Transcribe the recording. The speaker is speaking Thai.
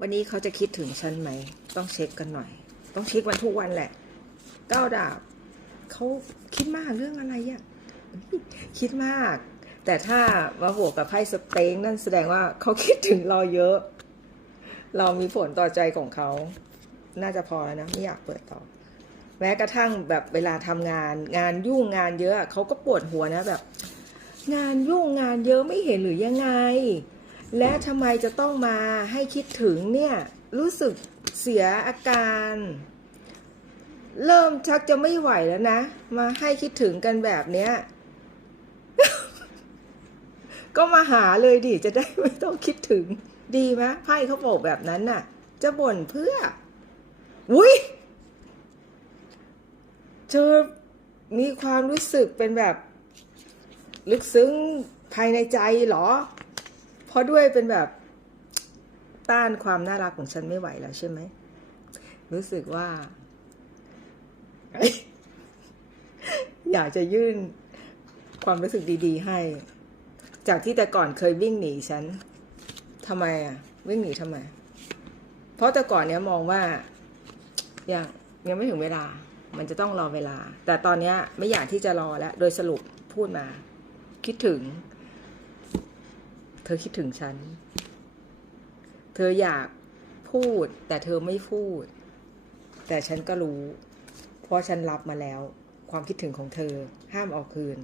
วันนี้เขาจะคิดถึงฉันไหม ต้องเช็คกันหน่อย ต้องเช็ควันทุกวันแหละเก้าดาบเขาคิดมากเรื่องอะไรอะคิดมาก แต่ถ้ามาบวกกับไพ่สเต็งนั่นแสดงว่าเขาคิดถึงเราเยอะ เรามีผลต่อใจของเขา น่าจะพอแล้วนะ ไม่อยากเปิดต่อ แม้กระทั่งแบบเวลาทำงานงานยุ่งงานเยอะเขาก็ปวดหัวนะแบบ งานยุ่งงานเยอะไม่เห็นหรือยังไง และทำไมจะต้องมาให้คิดถึงเนี่ย รู้สึกเสียอาการ เริ่มชักจะไม่ไหวแล้วนะ มาให้คิดถึงกันแบบเนี้ย ก็มาหาเลยดิ จะได้ไม่ต้องคิดถึง ดีไหมไพ่เขาบอกแบบนั้นน่ะ จะบ่นเพื่ออุ้ยเธอมีความรู้สึกเป็นแบบ ลึกซึ้งภายในใจเหรอ ราะด้วยเป็นแบบต้านความน่ารักของฉันไม่ไหวแล้วใช่ไหม รู้สึกว่า อยากจะยื่นความรู้สึกดี ๆ ให้ จากที่แต่ก่อนเคยวิ่งหนีฉันทำไมอะ วิ่งหนีทำไม เพราะแต่ก่อนเนี้ยมองว่ายังยังไม่ถึงเวลา มันจะต้องรอเวลา แต่ตอนเนี้ยไม่อยากที่จะรอแล้ว โดยสรุปพูดมา คิดถึง เธอคิดถึงฉัน เธออยากพูด แต่เธอไม่พูด แต่ฉันก็รู้ เพราะฉันรับมาแล้ว ความคิดถึงของเธอห้ามเอาคืน